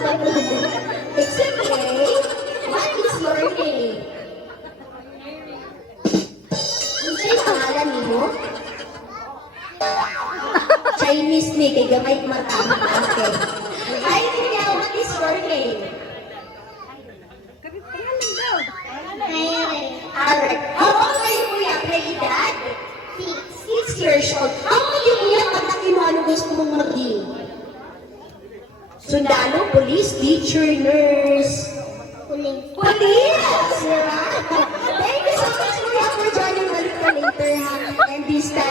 It's okay. What is your name? Ano sa'yo pangalan mo? Chinese ni, kay gamay matama. Okay. Hi, Tia, what is your name? Alright. How old are you, Kuya? Pre-edad? 6 years old. How old you, Kuya? Pataki mo, ano gusto mong maging? Sundalo, police, teacher, nurse. Police. Police! Thank you so much, Kuya, for joining. Balik ka later, ha? And this time,